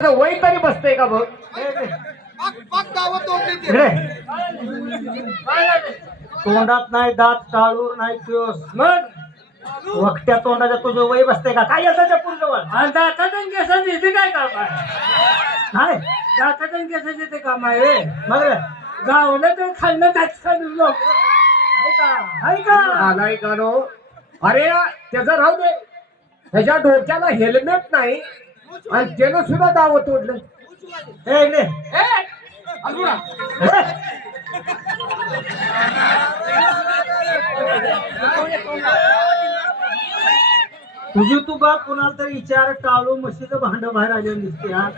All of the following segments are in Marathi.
वय तरी बसतंय का बघ. तोंडात नाही दात टाळूर नाही पिओस मग वक्त्या तोंडाच्या तुझं वय बसते का काय येतं त्या पुढजवळ दातातून केसाचं इथे काय काम आहे. नाही दातातून केसाचं इथे काम आहे. मग रे, गावलं तर खाल्लं त्याच खाल्लं लोक हाय का आलाय का नो. अरे त्याचं राहू दे, त्याच्या डोक्याला हेल्मेट नाही आणि त्यानं सुद्धा दावं तोडलं. हे इकडे. तुझी तू बा कुणाला तरी विचार टाळू म्हशीचं भांड बाहेर आलेलं दिसते हा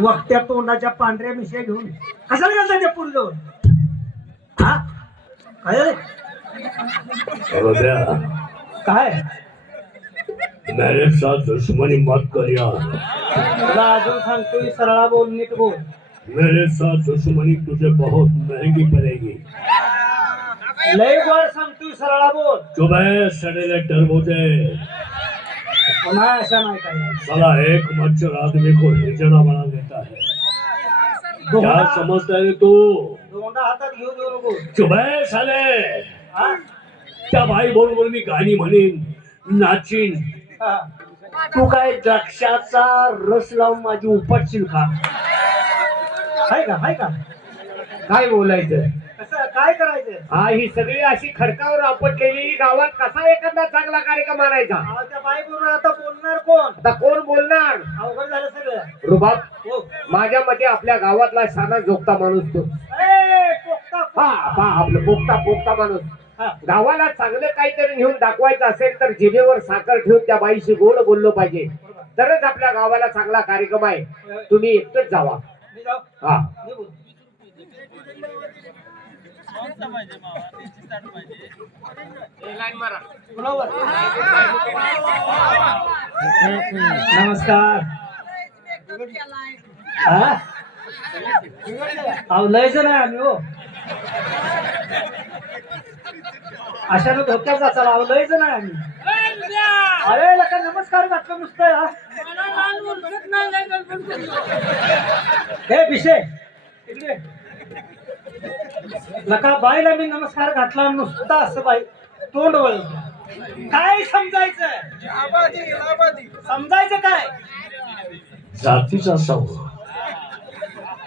वक्त्या तोंडाच्या पांढऱ्या मिशा घेऊन कशाला गेलता त्या पुढजवळ हा काय रे? काय मेरे साथ दुश्मनी मत करिया। तुला अजून सांगतोय सरळा बोल नीट बोल. मेरे साथ दुश्मनी तुझे बहुत महंगी पड़ेगी। लय गोड सांगतोय सरळा बोल. चुप है सड़ेले टरबूजे। पुन्हा अशा नाही काय साला एक मच्छर आदमी को हिजड़ा बना देता है। क्या समझता है तू? दोंडा हातात घेऊन येऊ नको. चुप है साले। हा? त्या बाई बरोबर मी गाणी म्हणीन नाचीन हा. तू काय द्राक्षाचा रस लावून माझी उपटशील का? हाय का हाय का काय बोलायचं. कसं काय करायचं हा ही सगळी अशी खडकावर आपटलेली गावात कसा एखादा चांगला कार्यक्रम आणायचा. अहो, त्या बाई बरोबर आता बोलणार कोण आता कोण बोलणार. अवघड झालं सगळं रुबाब हो. माझ्या मते आपल्या गावातला शाना जोगता माणूस तो. ए, पोक्ता, हा पोक्ता. हा आपलं पोगता माणूस. हा. गावाला चांगलं काहीतरी नेऊन दाखवायचं असेल तर जिभेवर साखर ठेवून त्या बाईशी गोड बोललो पाहिजे, तरच आपल्या गावाला चांगला कार्यक्रम आहे. तुम्ही एकटंच जावा. मी जाऊ हा मी बोल. बरोबर. नमस्कार हा अहो लय जण आहे आम्ही हो अशानं धोक्यात जाचाल. अहो लय जण आहे आम्ही. अरे लका नमस्कार घातलं नुसतं हा. हे विषय इकडे लका बाईला मी नमस्कार घातला नुसता असं बाई तोंड वळ काय समजायचं समजायचं काय जातीचा असावं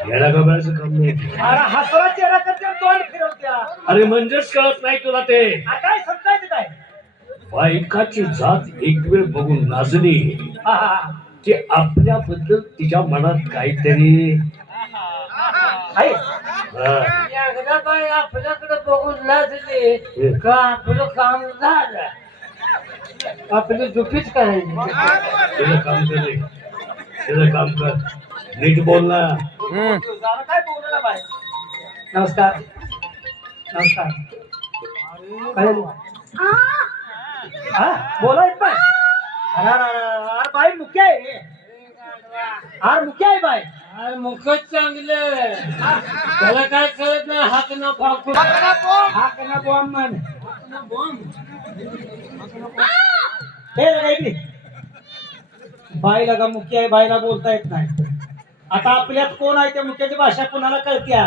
याला गबायचं काम नाही. अरे हसरा चेहरा करते तोंड फिरवत्या. अरे म्हणजेच कळत नाही तुला ते. काय समजायचं काय बायकाची जात एक वेळ बघून नाचली हा, हा. की आपल्याबद्दल तिच्या मनात काहीतरी आहे. हा. एकदा बाई आपल्याकडे बघून नाचली का आपलं काम झालं. आपली दुखीच करायची. तुझं काम कर रे. तुझं काम कर नीट बोल ना. जरा काय बोलू ना बाई. नमस्कार नमस्कार काय झालं? हा बोला येत बाय. अरे बाई मुख्य आहे. अरे मुख्य आहे बाई. मुखच चांगलं त्याला काय कळत नाही. हाक ना फाकू हाक ना बॉम्ब म्हण. हे लगा इकडे. बाईला का मुख्य आहे बाईला बोलता येत नाही. आता आपल्यात कोण आहे त्या मुख्याची भाषा कोणाला कळत्या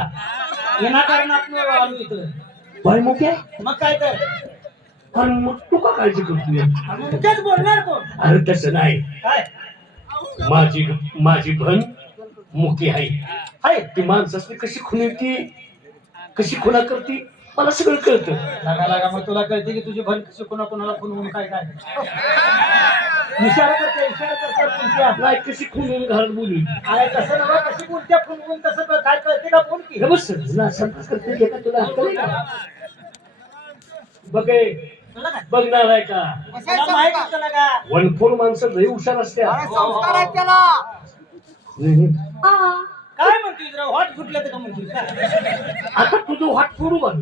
विनाकारण आपण आलो इथं. बाय मुख्य मग काय तर पण मग तू का काळजी करतोय? मुख्यच बोलणार कोण अरे तसं नाही. काय माझी बहीण मुकी आहे. हाय ती माणसाची कशी खुनी ती कशी खुना करते मला सगळं कळतं. लागा लागा मग तुला कळते की तुझी बहीण कशी कोणा कोणाला फोन काय काय इशारा करते तुमच्या नाही कशी खुनून घरात बोलू. अरे तसं नव्हे कशी बोलत्या फोन तसं काय कळते का फोन की बस ना संतोष करते ते का तुला अक्कल आहे का? बघे तुला काय बघणार आहे का? तुला माहित आहे तुला का वन फोर माणसं लई हुशार असत्या. संस्कार आहेत त्याला. हम्म. काय म्हणतोय जरा हॉट फुटलं तर का म्हणतोय आता तुझं वाट फोडू बघ.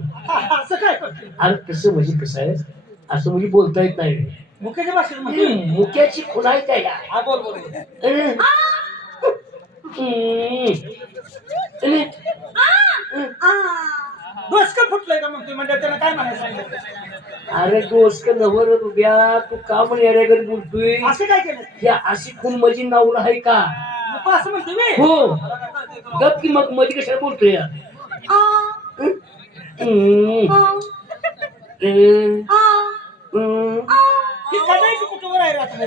असं काय करतोय अरे कसं म्हणजे कसं आहे असं म्हणजे बोलता येत नाही. मुख्याच्या भाषेत म्हणतोय. मुक्याची खुना आहे त्या हा बोल बोल बोल. डोसकं फुटलंय का म्हणतोय म्हणजे त्याला काय म्हणायचं सांगितलं. अरे दोस्त नवर रुपया तू का म्हणे अरेगर बोलतोय? असं काय केलं या अशी खून माझी नावला आहे का? नको तू असं म्हणते मी हो गप की मग मध्ये कशाला बोलतोय या ती कदायची कुठवर आहे रात्र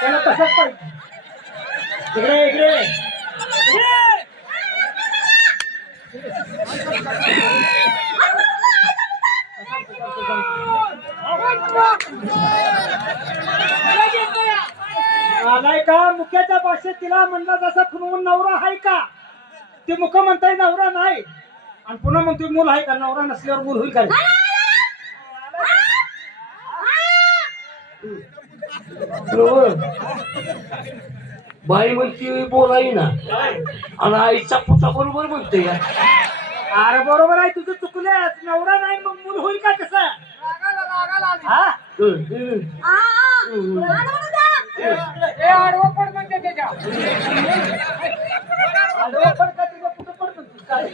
त्याला तसंच पाहिजे इकडे इकडे इकडे. आलाय का मुख्याच्या भाषेत तिला म्हणला जसा खुनवून नवरा आहे का ते मुख म्हणताय नवरा नाही आणि पुन्हा म्हणतोय मूल आहे का नवरा नसल्यावर मूल होईल का बाई म्हणते बोलाय ना आणि आईचा पुता बरोबर म्हणते या अरे बरोबर आहे तुझं चुकल्यास नवरा नाही मग मूल होईल का कसं हा आडवं पड म्हणजे त्याच्या आडवं पड का तुझं कुठं पड म्हणतोस काय?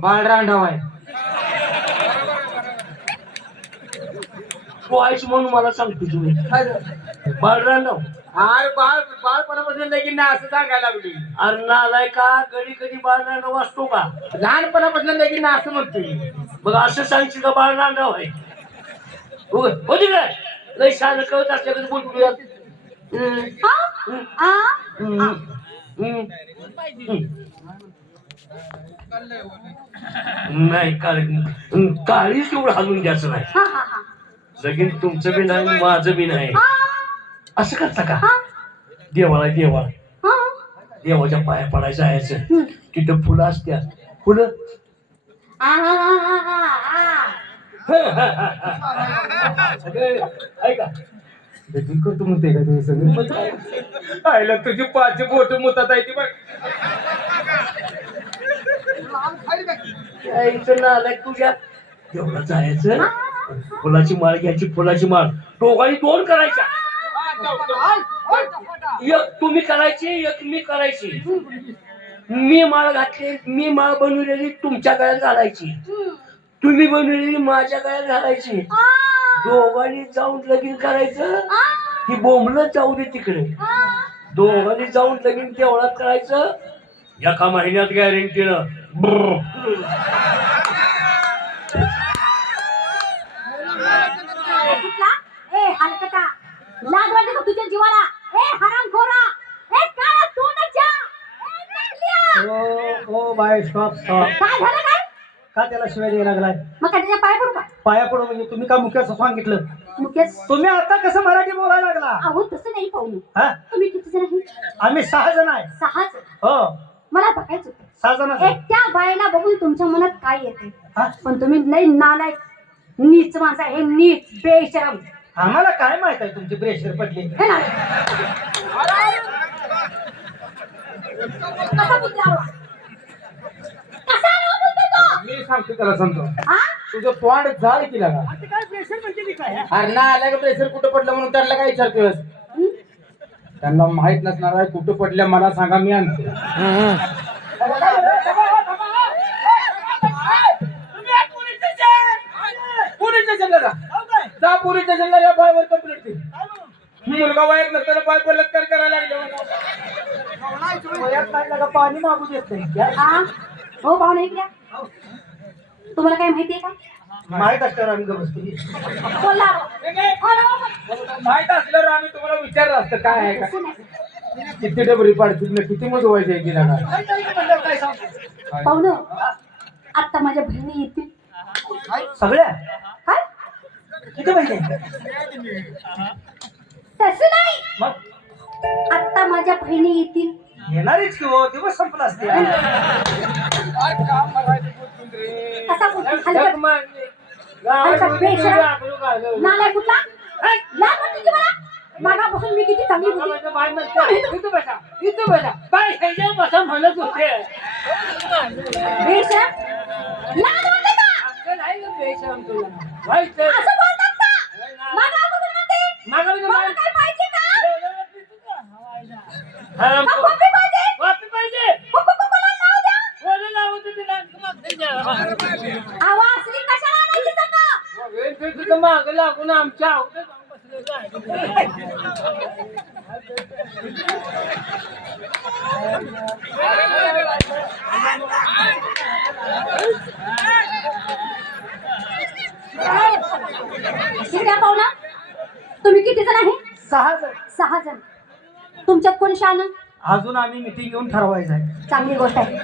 बाळरांडव आहे तू आईस म्हणून मला सांगतो तुम्ही बाळरांडव अरे बाळपणापासून लगीन ना असं सांगायला लागली अरे नालाय का कधी कधी बाळरांडव असतो का लहानपणापासून लगीन ना असं म्हणतोय मग असं सांगशील का बाळरांडव आहे होती काय लय शान कळत असल्या कधी बोलतो यार नाही काळीच एवढं हलवून द्यायचं नाही लगीन तुमचं बी नाही माझं बी नाही असं करता का देवाला देवाच्या पाया पडायचं जायचं तिथं फुलं असत्या फुलं ऐका लगीन करतो म्हणते का तुम्ही सगळं आईला तुझी पाच बोट मुतात आहे ती बघ नालाय तुझ्या देवाला जायचं फुलाची माळ घ्यायची फुलाची माळ दोघांनी दोन करायच्या एक तुम्ही करायची एक मी करायची मी माळ घातली मी माळ बनवलेली तुमच्या गळ्यात घालायची तुम्ही बनवलेली माझ्या गळ्यात घालायची दोघांनी जाऊन लगीन करायचं ही बोंबलं जाऊ दे तिकडे दोघांनी जाऊन लगीन देवळात करायचं एका महिन्यात गॅरंटीनं लाज वाटते का तुझ्या जीवाला ए हरामखोरा ए काळा तोंडाच्या ए नकल्या ओ बाय स्टॉप स्टॉप काय झालं काय का त्याला शिवाय द्यायला लागलाय मग काय त्याच्या पाय पडू का पाया पडू म्हणजे तुम्ही का मुख्याचं सांगितलं मुकेश तुम्ही आता कसं मराठी बोलायला लागला अहो तसं नाही पाहू हा तुम्ही किती जण आहे आम्ही 6 जण आहे सहाच हो मला बघायचं होतं 6 जण आहे. एक त्या बायला बघून तुमच्या मनात काय येते हा? पण तुम्ही लई नालायक नीच माणसं आहे नीच बेशरम आम्हाला काय माहित आहे तुमची प्रेशर पडली हे ना कसा बोलतो कसा बोलतो तो मी सांगतो त्याला सांगतो हा तुझं तोंड झाड की लागा ते काय प्रेशर म्हणजे ती काय अरे ना आल्या का प्रेशर कुठं पडलं म्हणून त्यांना काय विचारतोय त्यांना माहित नसणार आहे कुठं पडल्या मला सांगा मी आणतो पोलीस स्टेशनला जा पोलीस स्टेशनला या बायवर कंप्लेंट दे मुलगा वयात नसताना बाय बलात्कार करायला लागले वयात नाही लागा पाणी मागू देत नाही हा हो पाहुणे इकडे या. तुम्हाला काय माहितीये का माहित असल्यावर आम्ही बसतो बोला माहित असल्यावर आम्ही तुम्हाला विचारलं असतं काय आहे का तसं नाही. किती डबरी पाडतील ना किती मत व्हायचे की ना काय सांगतो पाहुणं आता माझ्या बहिणी येतील सगळ्या काय किती पाहिजे तसं नाही मग आता माझ्या बहिणी येतील येणारच की हो दिवस संपला असते कसा बोलतो हलकट हलकट बेशरम नालाय कुठला लाज वाटते की मला मगापासून मी किती चांगली होती. इथं बसा बाय ह्याच्या बसा म्हणत होते बेशरम. लाज वाटते का? असं नाही गं बेशरम तुला व्हायचं असं बोलतात का? मगापासून म्हणते. मागामध्ये मला बाय काय पाहिजे का? हराम का कॉफी पाहिजे? वापी पाहिजे कोकोकोला लाव द्या. कोणी लावतं तिला आवा असली कशाला आणायची संग? तुझं माग लागून आमच्या अवघड बसले काय ठीक आहे पाहुणा. तुम्ही किती जण आहे? 6 जण. 6 जण. तुमच्यात कोण शान? अजून आम्ही मिटिंग घेऊन ठरवायचं आहे. चांगली गोष्ट आहे.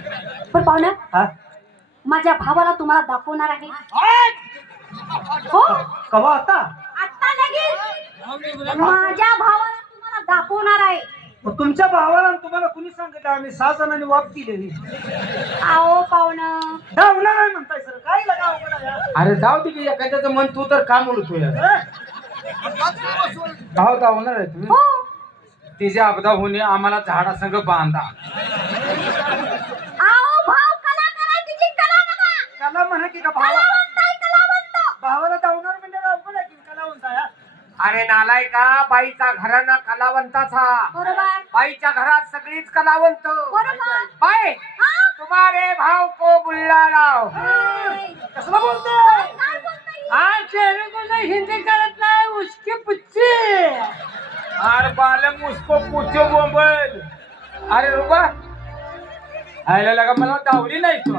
पण पाहुणा, हा माझ्या भावाला तुम्हाला दाखवणार आहे. हो, कवा आता? आता लगेच माझ्या भावाला तुम्हाला दाखवणार आहे. मग तुमच्या भावाला आणि तुम्हाला कुणी सांगितलं? आम्ही 6 जणांनी वाप केलेली. आओ पाहुणं. धावणार आहे म्हणताय सर. काय लगा अवघड आहे यार. अरे जाऊ दे की एखाद्याचं मन तू तर का म्हणतोय भाव धावणार आहे तुम्ही हो, तिचे अपघात होणे आम्हाला झाडासंग बांधा. आओ भाव कलाकार आहे. तिची कला बघा. त्याला म्हणा की का भावा कलावंत आहे, कलावंत. भावाला धावणार म्हणजे अवघड आहे की कलावंत आहे हा. अरे नालायका, बाईचा घराणा कलावंताचा. बरोबर. बाईच्या घरात सगळीच कलावंत. बरोबर. बाय हा? तुम्हारे भाव को बुल्लाराव. ए, कसलं बोलतोय? काय बोलताय? आज चेहरे को नाही हिंदी करत नाही उसके पुच्चे अरे बालम उसको पूछो बोंबल. अरे रुबा आयला लगा मला धावली नाही तू.